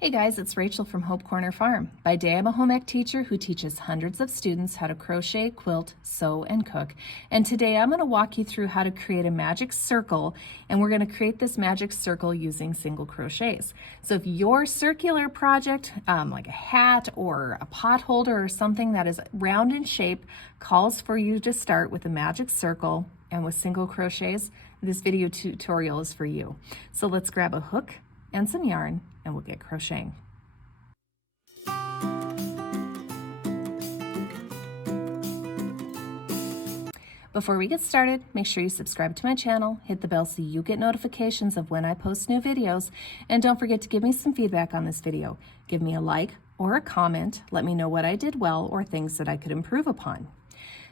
Hey guys, it's Rachel from Hope Corner Farm. By day, I'm a home ec teacher who teaches hundreds of students how to crochet, quilt, sew, and cook. And today I'm going to walk you through how to create a magic circle, and we're going to create this magic circle using single crochets. So if your circular project, like a hat or a pot holder or something that is round in shape, calls for you to start with a magic circle and with single crochets, this video tutorial is for you. So let's grab a hook and some yarn and we'll get crocheting. Before we get started, make sure you subscribe to my channel, hit the bell so you get notifications of when I post new videos, and don't forget to give me some feedback on this video. Give me a like or a comment, let me know what I did well or things that I could improve upon.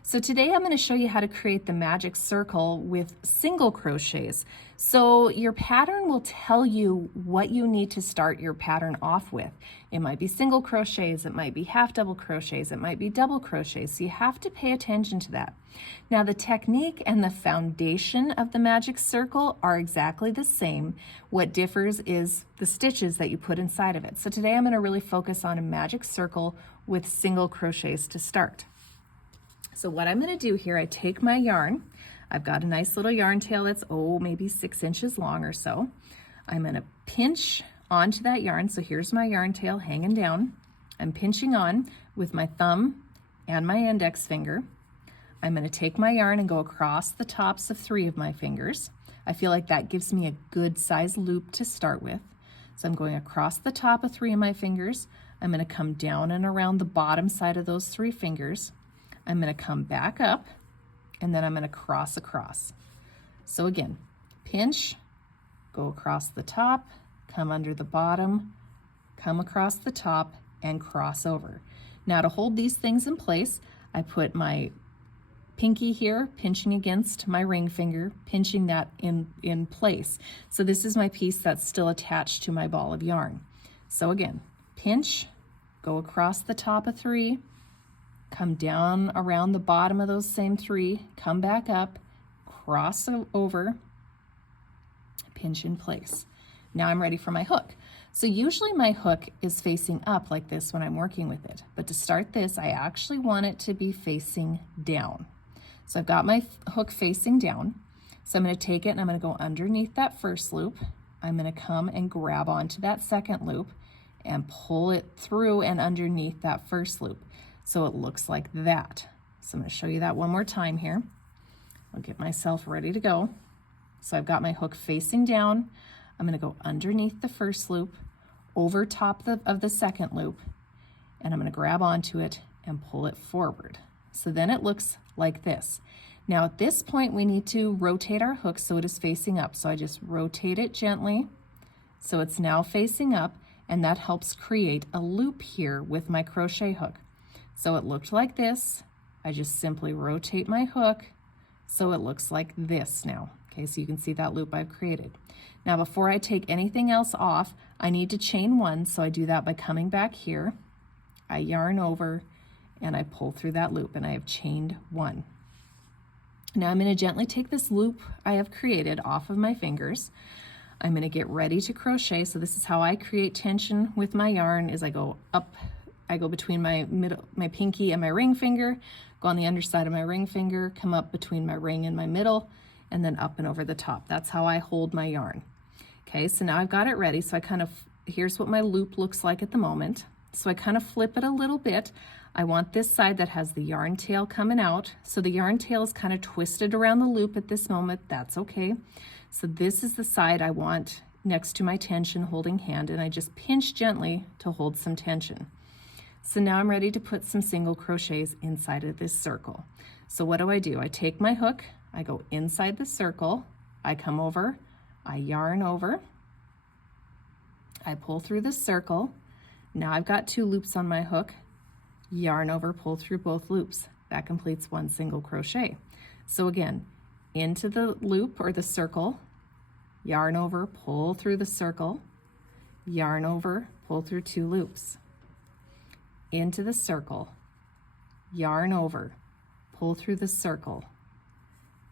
So today I'm going to show you how to create the magic circle with single crochets. So your pattern will tell you what you need to start your pattern off with. It might be single crochets, it might be half double crochets, it might be double crochets. So you have to pay attention to that. Now the technique and the foundation of the magic circle are exactly the same. What differs is the stitches that you put inside of it. So today I'm going to really focus on a magic circle with single crochets to start. So what I'm going to do here, I take my yarn. I've got a nice little yarn tail that's, maybe 6 inches long or so. I'm going to pinch onto that yarn. So here's my yarn tail hanging down. I'm pinching on with my thumb and my index finger. I'm going to take my yarn and go across the tops of 3 of my fingers. I feel like that gives me a good size loop to start with. So I'm going across the top of 3 of my fingers. I'm going to come down and around the bottom side of those 3 fingers. I'm going to come back up and then I'm going to cross across. So again, pinch, go across the top, come under the bottom, come across the top and cross over. Now to hold these things in place, I put my pinky here, pinching against my ring finger, pinching that in place. So this is my piece that's still attached to my ball of yarn. So again, pinch, go across the top of 3, come down around the bottom of those same 3, come back up, cross over, pinch in place. Now I'm ready for my hook. So usually my hook is facing up like this when I'm working with it, but to start this, I actually want it to be facing down. So I've got my hook facing down. So I'm going to take it and I'm going to go underneath that first loop. I'm going to come and grab onto that second loop and pull it through and underneath that first loop. So it looks like that. So I'm going to show you that one more time here. I'll get myself ready to go. So I've got my hook facing down. I'm going to go underneath the first loop, over top of the second loop, and I'm going to grab onto it and pull it forward. So then it looks like this. Now at this point we need to rotate our hook so it is facing up. So I just rotate it gently so it's now facing up, and that helps create a loop here with my crochet hook. So it looked like this. I just simply rotate my hook so it looks like this now. Okay, so you can see that loop I've created. Now before I take anything else off, I need to chain 1, so I do that by coming back here. I yarn over and I pull through that loop, and I have chained 1. Now I'm going to gently take this loop I have created off of my fingers. I'm going to get ready to crochet. So this is how I create tension with my yarn, is I go up, I go between my pinky and my ring finger, go on the underside of my ring finger, come up between my ring and my middle, and then up and over the top. That's how I hold my yarn. Okay, so now I've got it ready. So here's what my loop looks like at the moment. So I kind of flip it a little bit. I want this side that has the yarn tail coming out. So the yarn tail is kind of twisted around the loop at this moment. That's okay. So this is the side I want next to my tension holding hand, and I just pinch gently to hold some tension. So now I'm ready to put some single crochets inside of this circle. So what do? I take my hook, I go inside the circle, I come over, I yarn over, I pull through the circle. Now I've got 2 loops on my hook, yarn over, pull through both loops. That completes 1 single crochet. So again, into the loop or the circle, yarn over, pull through the circle, yarn over, pull through 2 loops. Into the circle, yarn over, pull through the circle,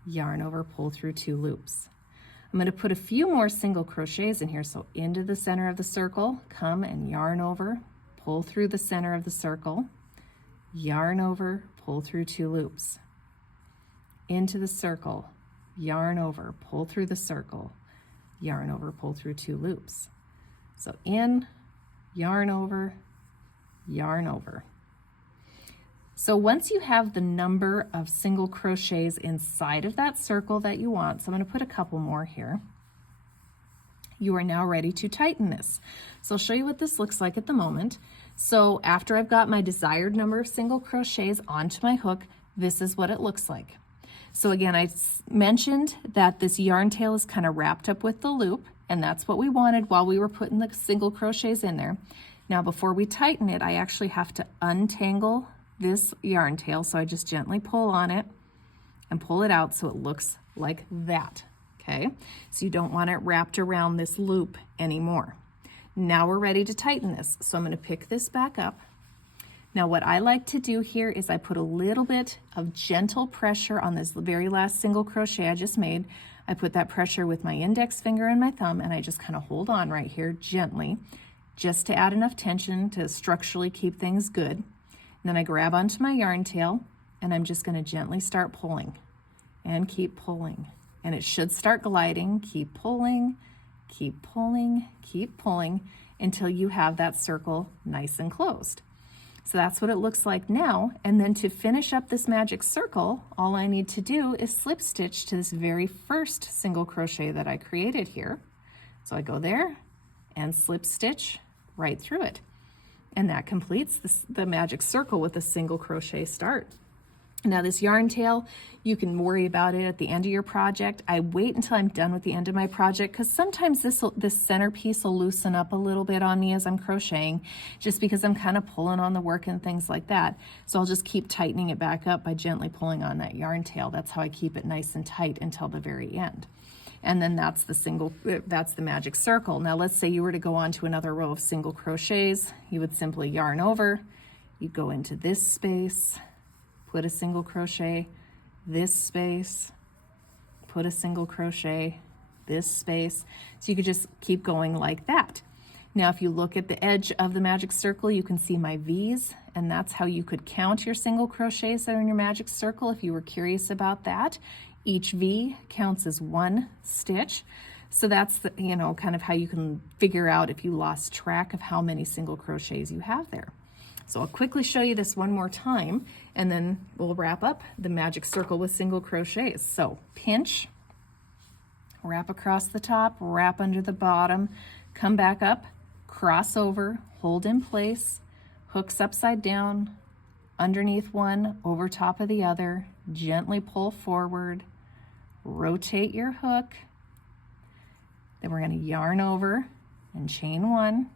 yarn over, pull through 2 loops. I'm going to put a few more single crochets in here. So into the center of the circle, come and yarn over, pull through the center of the circle, yarn over, pull through 2 loops. Into the circle, yarn over, pull through the circle, yarn over, pull through 2 loops. So in, yarn over, yarn over. So once you have the number of single crochets inside of that circle that you want, so I'm going to put a couple more here, you are now ready to tighten this. So I'll show you what this looks like at the moment. So after I've got my desired number of single crochets onto my hook, this is what it looks like. So again, I mentioned that this yarn tail is kind of wrapped up with the loop, and that's what we wanted while we were putting the single crochets in there. Now before we tighten it, I actually have to untangle this yarn tail, so I just gently pull on it and pull it out so it looks like that, okay? So you don't want it wrapped around this loop anymore. Now we're ready to tighten this, so I'm going to pick this back up. Now what I like to do here is I put a little bit of gentle pressure on this very last single crochet I just made. I put that pressure with my index finger and my thumb, and I just kind of hold on right here gently, just to add enough tension to structurally keep things good. Then I grab onto my yarn tail, and I'm just going to gently start pulling and keep pulling. And it should start gliding. Keep pulling, keep pulling, keep pulling until you have that circle nice and closed. So that's what it looks like now. And then to finish up this magic circle, all I need to do is slip stitch to this very first single crochet that I created here. So I go there and slip stitch right through it. And that completes the magic circle with a single crochet start. Now this yarn tail, you can worry about it at the end of your project. I wait until I'm done with the end of my project because sometimes this centerpiece will loosen up a little bit on me as I'm crocheting, just because I'm kind of pulling on the work and things like that. So I'll just keep tightening it back up by gently pulling on that yarn tail. That's how I keep it nice and tight until the very end. And then that's the magic circle. Now let's say you were to go on to another row of single crochets. You would simply yarn over, you go into this space, put a single crochet, this space, put a single crochet, this space. So you could just keep going like that. Now if you look at the edge of the magic circle, you can see my V's, and that's how you could count your single crochets that are in your magic circle if you were curious about that. Each V counts as 1 stitch. So that's the, kind of how you can figure out if you lost track of how many single crochets you have there. So I'll quickly show you this one more time, and then we'll wrap up the magic circle with single crochets. So pinch, wrap across the top, wrap under the bottom, come back up, cross over, hold in place, hooks upside down, underneath one, over top of the other, gently pull forward, rotate your hook. Then we're going to yarn over and chain 1.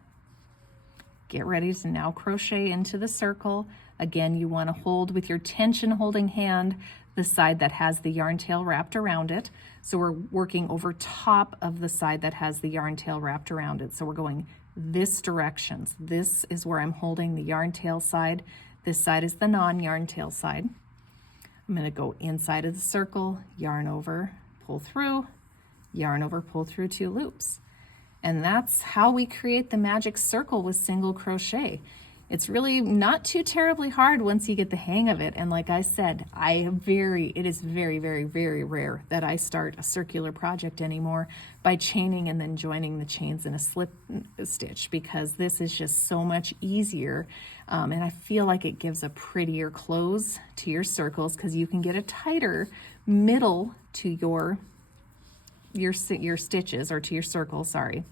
Get ready to now crochet into the circle. Again, you want to hold with your tension holding hand the side that has the yarn tail wrapped around it. So we're working over top of the side that has the yarn tail wrapped around it. So we're going this direction. So this is where I'm holding the yarn tail side. This side is the non-yarn tail side. I'm going to go inside of the circle, yarn over, pull through, yarn over, pull through 2 loops. And that's how we create the magic circle with single crochet. It's really not too terribly hard once you get the hang of it. And like I said, it is very, very, very rare that I start a circular project anymore by chaining and then joining the chains in a slip stitch, because this is just so much easier. And I feel like it gives a prettier close to your circles because you can get a tighter middle to your stitches, or to your circle, sorry.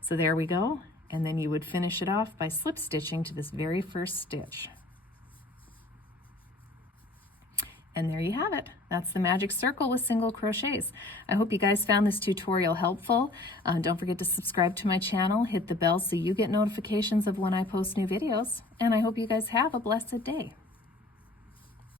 So there we go. And then you would finish it off by slip stitching to this very first stitch. And there you have it. That's the magic circle with single crochets. I hope you guys found this tutorial helpful. Don't forget to subscribe to my channel, hit the bell so you get notifications of when I post new videos. And I hope you guys have a blessed day.